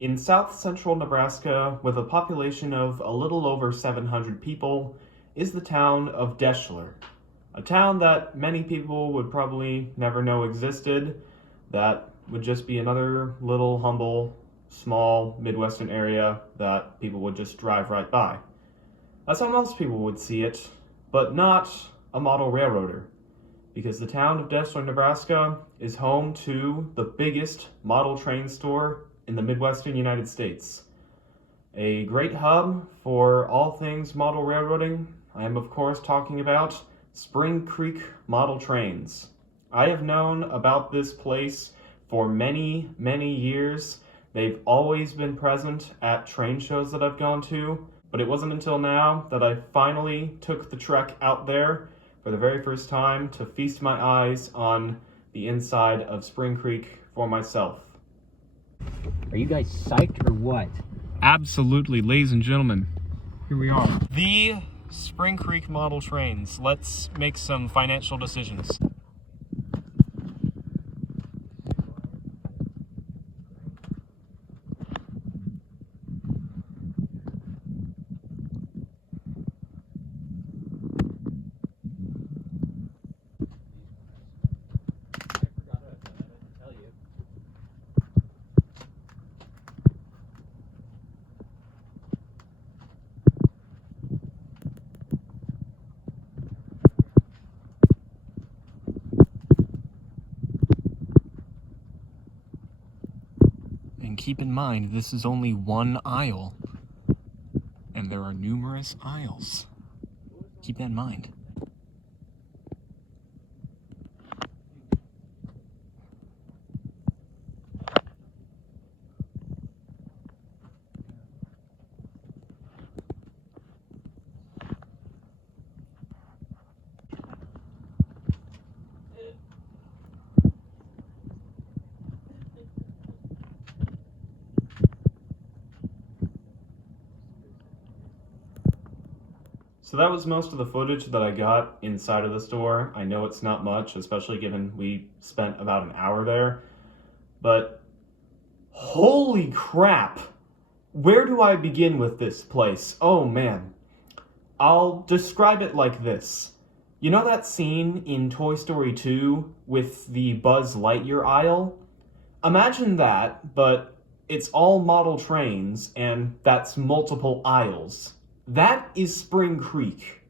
In south central Nebraska, with a population of a little over 700 people, is the town of Deschler. A town that many people would probably never know existed, that would just be another little humble, small Midwestern area that people would just drive right by. That's how most people would see it, but not a model railroader, because the town of Deschler, Nebraska is home to the biggest model train store in the Midwestern United States. A great hub for all things model railroading. I am, of course, talking about Spring Creek Model Trains. I have known about this place for many, many years. They've always been present at train shows that I've gone to, but it wasn't until now that I finally took the trek out there for the very first time to feast my eyes on the inside of Spring Creek for myself. Are you guys psyched or what? Absolutely, ladies and gentlemen. Here we are. The Spring Creek model trains. Let's make some financial decisions. And keep in mind, this is only one aisle, and there are numerous aisles. Keep that in mind. So that was most of the footage that I got inside of the store. I know it's not much, especially given we spent about an hour there, but holy crap! Where do I begin with this place? Oh man. I'll describe it like this. You know that scene in Toy Story 2 with the Buzz Lightyear aisle? Imagine that, but it's all model trains, and that's multiple aisles. That is Spring Creek.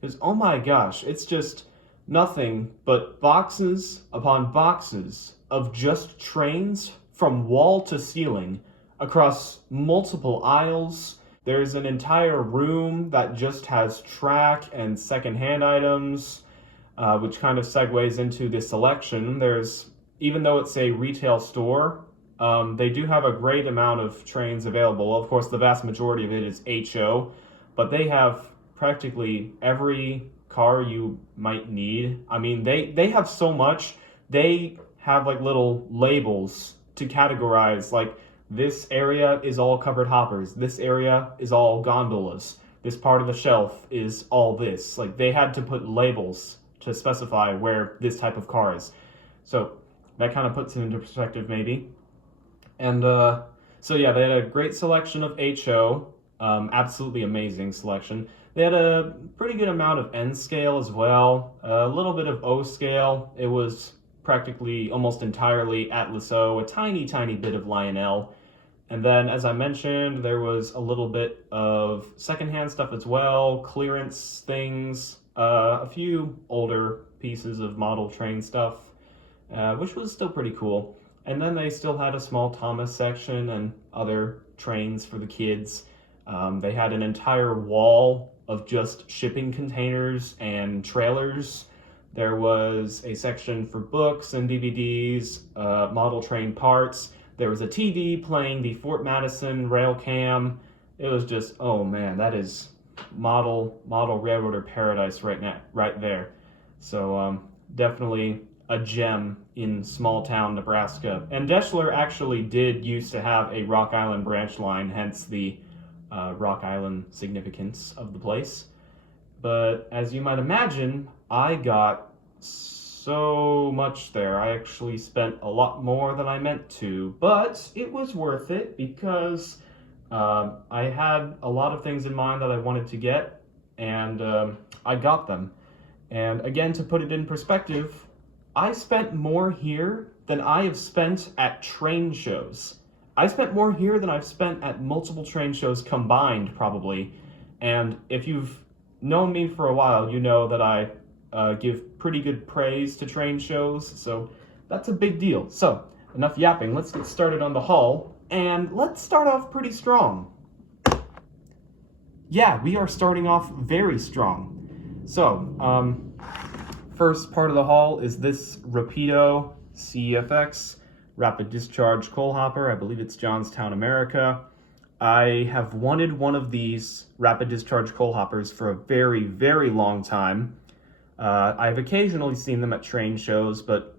Because, oh my gosh, it's just nothing but boxes upon boxes of just trains from wall to ceiling across multiple aisles. There's an entire room that just has track and secondhand items, which kind of segues into the selection. Even though it's a retail store, they do have a great amount of trains available. Of course, the vast majority of it is HO, but they have practically every car you might need. I mean, they have so much. They have like little labels to categorize, like this area is all covered hoppers, this area is all gondolas, this part of the shelf is all this. Like, they had to put labels to specify where this type of car is. So that kind of puts it into perspective, maybe. And so yeah, they had a great selection of HO. Absolutely amazing selection. They had a pretty good amount of N scale as well, a little bit of O scale. It was practically almost entirely Atlas O, a tiny, tiny bit of Lionel. And then, as I mentioned, there was a little bit of secondhand stuff as well, clearance things, a few older pieces of model train stuff, which was still pretty cool. And then they still had a small Thomas section and other trains for the kids. They had an entire wall of just shipping containers and trailers. There was a section for books and DVDs, model train parts. There was a TV playing the Fort Madison rail cam. It was just, oh man, that is model railroader paradise right there. So definitely a gem in small town Nebraska. And Deschler actually did used to have a Rock Island branch line, hence the Rock Island significance of the place. But as you might imagine, I got so much there. I actually spent a lot more than I meant to, but it was worth it because I had a lot of things in mind that I wanted to get, and I got them. And again, to put it in perspective, I spent more here than I have spent at train shows. I spent more here than I've spent at multiple train shows combined, probably. And if you've known me for a while, you know that I give pretty good praise to train shows, so that's a big deal. So, enough yapping, let's get started on the haul, and let's start off pretty strong. Yeah, we are starting off very strong. So, first part of the haul is this Rapido CEFX Rapid Discharge Coal Hopper. I believe it's Johnstown, America. I have wanted one of these Rapid Discharge Coal Hoppers for a very, very long time. I've occasionally seen them at train shows, but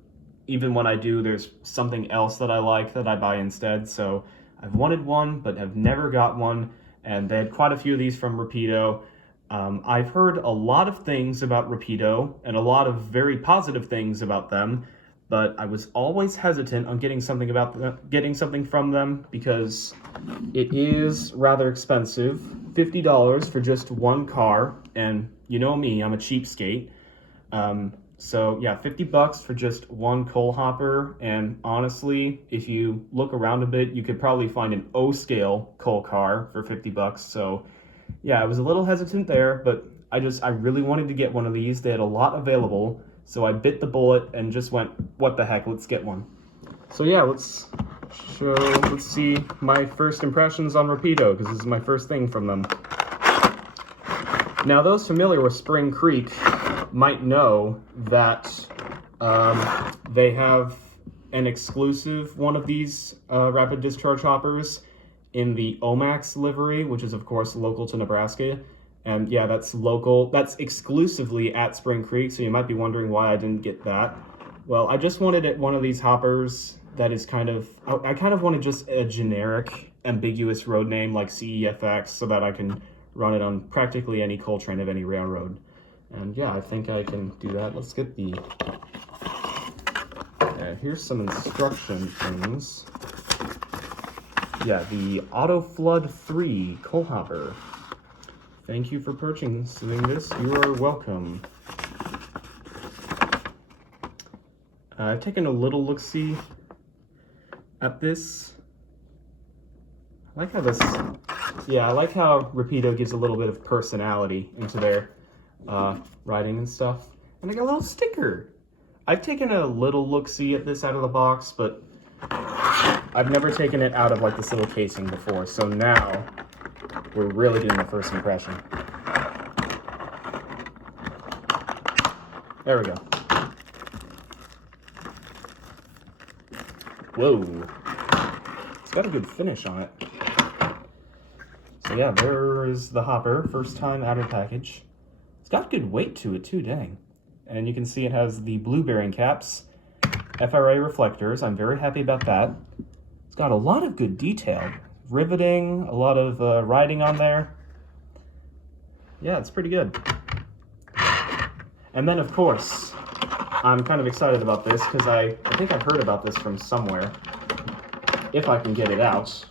even when I do, there's something else that I like that I buy instead. So I've wanted one, but have never got one, and they had quite a few of these from Rapido. I've heard a lot of things about Rapido, and a lot of very positive things about them, but I was always hesitant on getting something from them because it is rather expensive. $50 for just one car, and you know me, I'm a cheapskate. So yeah, $50 for just one coal hopper, and honestly, if you look around a bit, you could probably find an O-scale coal car for $50. So yeah, I was a little hesitant there, but I really wanted to get one of these. They had a lot available, so I bit the bullet and just went, what the heck, let's get one. So yeah, let's see my first impressions on Rapido, because this is my first thing from them. Now, those familiar with Spring Creek might know that they have an exclusive one of these rapid discharge hoppers in the Omax livery, which is of course local to Nebraska. And yeah, that's local. That's exclusively at Spring Creek, so you might be wondering why I didn't get that. Well, I just wanted one of these hoppers that is I kind of wanted just a generic, ambiguous road name like CEFX so that I can run it on practically any coal train of any railroad. And yeah, I think I can do that. Let's get here's some instruction things. Yeah, the Auto Flood 3 coal hopper. Thank you for purchasing this. You are welcome. I've taken a little look-see at this. I like how Rapido gives a little bit of personality into their writing and stuff. And I got a little sticker. I've taken a little look-see at this out of the box, but I've never taken it out of like this little casing before, so now we're really doing the first impression. There we go. Whoa. It's got a good finish on it. So yeah, there is the hopper, first time out of package. It's got good weight to it too, dang. And you can see it has the blue bearing caps, FRA reflectors. I'm very happy about that. It's got a lot of good detail. Riveting, a lot of writing on there. Yeah, it's pretty good. And then, of course, I'm kind of excited about this because I think I heard about this from somewhere. If I can get it out.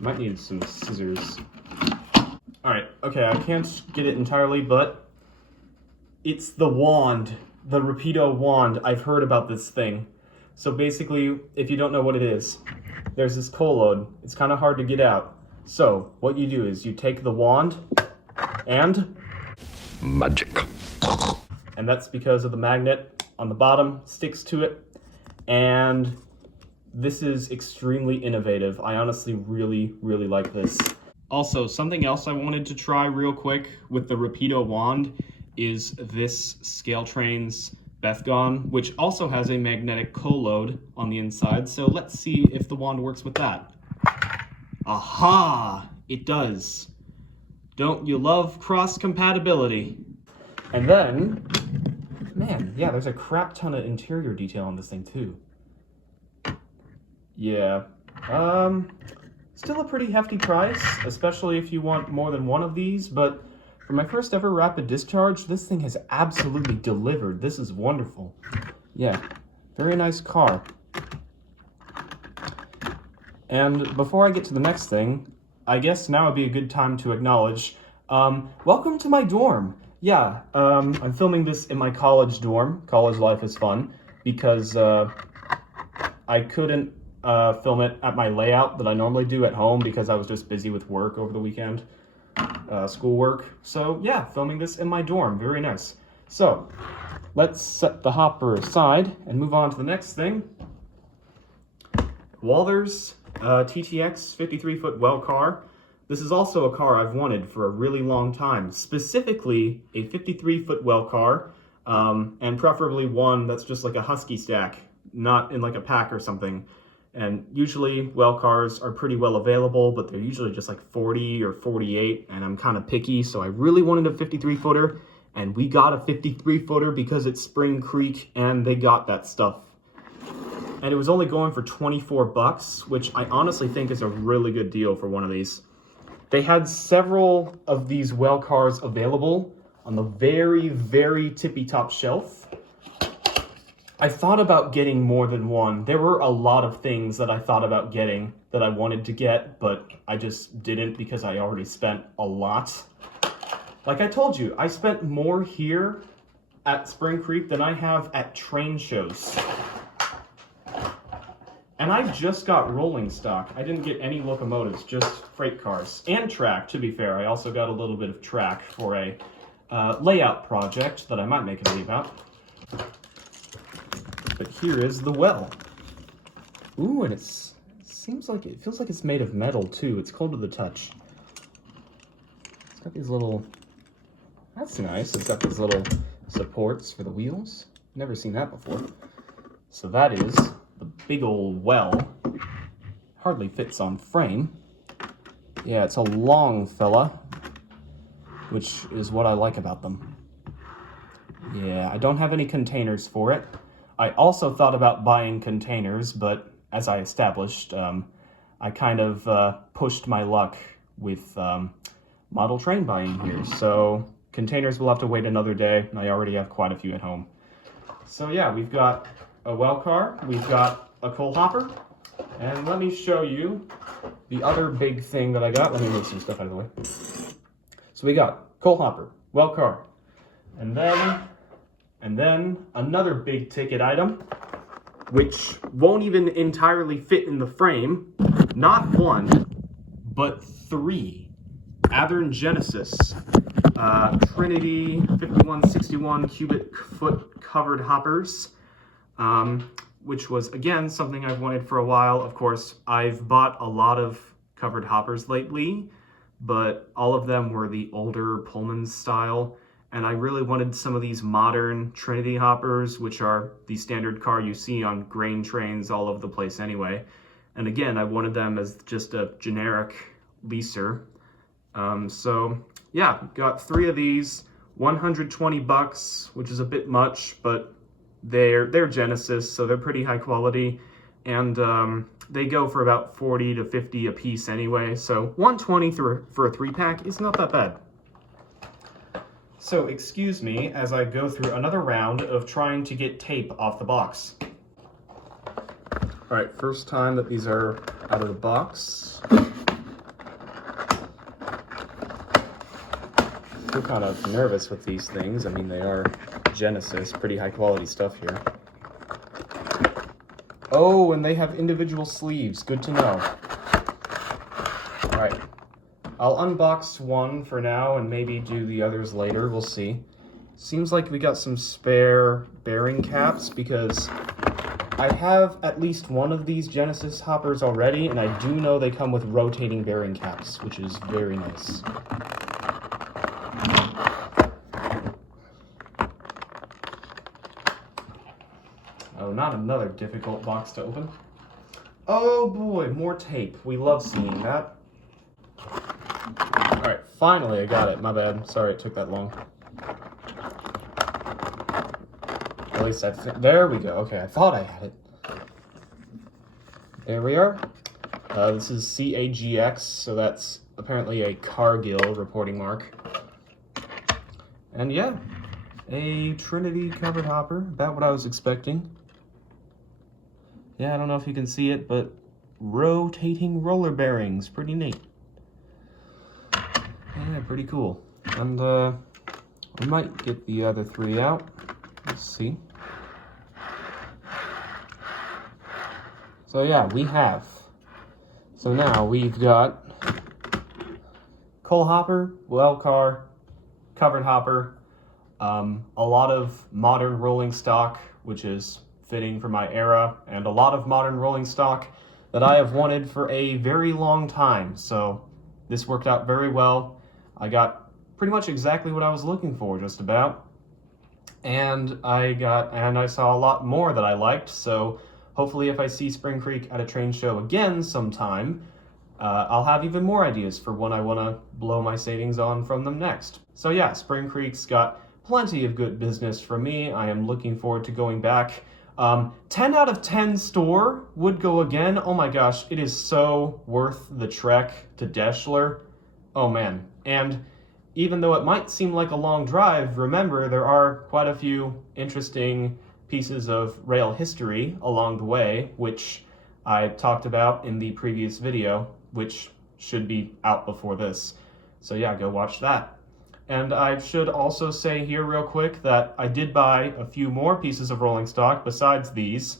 Might need some scissors. Alright, okay, I can't get it entirely, but it's the wand, the Rapido wand. I've heard about this thing. So basically, if you don't know what it is, there's this coal load. It's kind of hard to get out. So what you do is you take the wand and magic. And that's because of the magnet on the bottom sticks to it. And this is extremely innovative. I honestly really, really like this. Also, something else I wanted to try real quick with the Rapido wand is this Scale Trains Bethgon, which also has a magnetic coal load on the inside. So let's see if the wand works with that. Aha! It does. Don't you love cross-compatibility? And then, man, yeah, there's a crap ton of interior detail on this thing too. Yeah, still a pretty hefty price, especially if you want more than one of these, but for my first ever rapid discharge, this thing has absolutely delivered. This is wonderful. Yeah, very nice car. And before I get to the next thing, I guess now would be a good time to acknowledge, welcome to my dorm. Yeah, I'm filming this in my college dorm. College life is fun because I couldn't film it at my layout that I normally do at home because I was just busy with work over the weekend, schoolwork. So yeah, filming this in my dorm, very nice. So let's set the hopper aside and move on to the next thing. Walther's TTX 53-foot well car. This is also a car I've wanted for a really long time, specifically a 53-foot well car, and preferably one that's just like a husky stack, not in like a pack or something. And usually well cars are pretty well available, but they're usually just like 40 or 48, and I'm kind of picky, so I really wanted a 53-footer, and we got a 53-footer because it's Spring Creek, and they got that stuff. And it was only going for $24, which I honestly think is a really good deal for one of these. They had several of these well cars available on the very, very tippy top shelf. I thought about getting more than one. There were a lot of things that I thought about getting that I wanted to get, but I just didn't because I already spent a lot. Like I told you, I spent more here at Spring Creek than I have at train shows. And I just got rolling stock. I didn't get any locomotives, just freight cars. And track, to be fair. I also got a little bit of track for a layout project that I might make a video about. But here is the well. Ooh, and it feels like it's made of metal too. It's cold to the touch. It's got these little, that's nice. It's got these little supports for the wheels. Never seen that before. So that is the big old well. Hardly fits on frame. Yeah, it's a long fella, which is what I like about them. Yeah, I don't have any containers for it. I also thought about buying containers, but as I established, I kind of pushed my luck with model train buying here. So containers will have to wait another day. I already have quite a few at home. So yeah, we've got a well car, we've got a coal hopper, and let me show you the other big thing that I got. Let me move some stuff out of the way. So we got coal hopper, well car, and then another big ticket item, which won't even entirely fit in the frame. Not one, but three. Athearn Genesis Trinity 5161 cubic foot covered hoppers, which was, again, something I've wanted for a while. Of course, I've bought a lot of covered hoppers lately, but all of them were the older Pullman style. And I really wanted some of these modern Trinity hoppers, which are the standard car you see on grain trains all over the place anyway. And again, I wanted them as just a generic leaser. So yeah, got three of these, $120, which is a bit much, but they're Genesis, so they're pretty high quality. And they go for about 40 to 50 a piece anyway. So $120 for a 3-pack is not that bad. So excuse me as I go through another round of trying to get tape off the box. All right, first time that these are out of the box. I feel kind of nervous with these things. I mean, they are Genesis, pretty high quality stuff here. Oh, and they have individual sleeves, good to know. All right. I'll unbox one for now and maybe do the others later, we'll see. Seems like we got some spare bearing caps because I have at least one of these Genesis hoppers already, and I do know they come with rotating bearing caps, which is very nice. Oh, not another difficult box to open. Oh boy, more tape. We love seeing that. Alright, finally I got it. My bad. Sorry it took that long. At least there we go. Okay, I thought I had it. There we are. This is CAGX, so that's apparently a Cargill reporting mark. And yeah, A Trinity covered hopper, about what I was expecting. Yeah, I don't know if you can see it, but rotating roller bearings, pretty neat. Yeah, pretty cool. And I might get the other three out. Let's see. So yeah, we have. So now we've got coal hopper, well car, covered hopper, a lot of modern rolling stock, which is fitting for my era, and a lot of modern rolling stock that I have wanted for a very long time. So this worked out very well. I got pretty much exactly what I was looking for, just about. And I saw a lot more that I liked, so hopefully if I see Spring Creek at a train show again sometime, I'll have even more ideas for when I want to blow my savings on from them next. So yeah, Spring Creek's got plenty of good business from me. I am looking forward to going back. 10 out of 10 store would go again. Oh my gosh, it is so worth the trek to Deschler. Oh man. And even though it might seem like a long drive, remember there are quite a few interesting pieces of rail history along the way, which I talked about in the previous video, which should be out before this. So yeah, go watch that. And I should also say here real quick that I did buy a few more pieces of rolling stock besides these.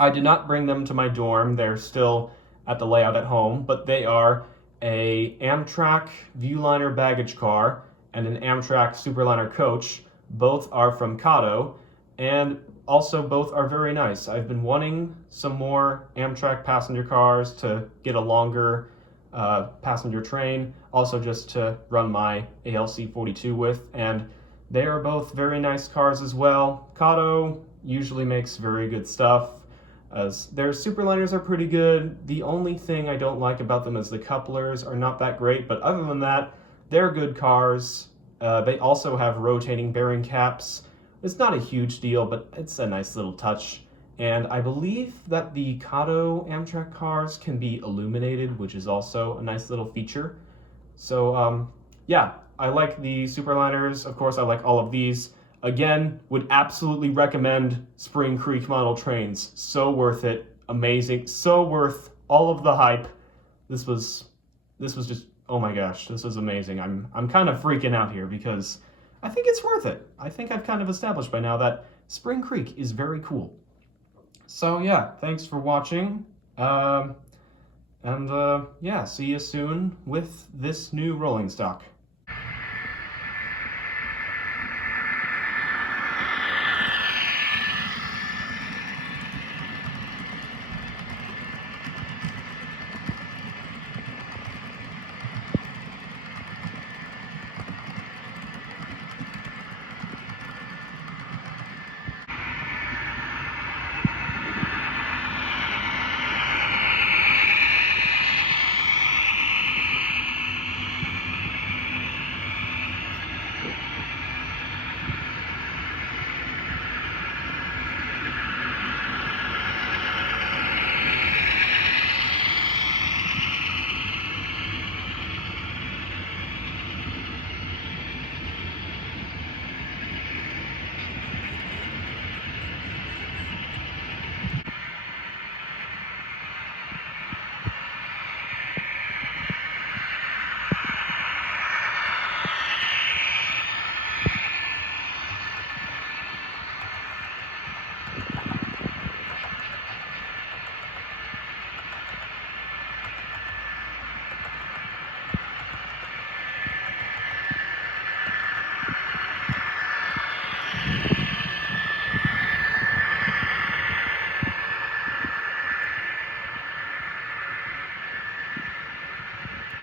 I did not bring them to my dorm. They're still at the layout at home, but they are a Amtrak Viewliner baggage car and an Amtrak Superliner coach. Both are from Kato, and also both are very nice. I've been wanting some more Amtrak passenger cars to get a longer passenger train, also just to run my ALC 42 with, and they are both very nice cars as well. Kato usually makes very good stuff, as their Superliners are pretty good. The only thing I don't like about them is the couplers are not that great, but other than that, they're good cars. They also have rotating bearing caps. It's not a huge deal, but it's a nice little touch. And I believe that the Kato Amtrak cars can be illuminated, which is also a nice little feature. So yeah, I like the Superliners. Of course, I like all of these. Again, would absolutely recommend Spring Creek model trains. So worth it. Amazing. So worth all of the hype. This was just, oh my gosh, this was amazing. I'm kind of freaking out here because I think it's worth it. I think I've kind of established by now that Spring Creek is very cool. So yeah, thanks for watching. Yeah, see you soon with this new rolling stock.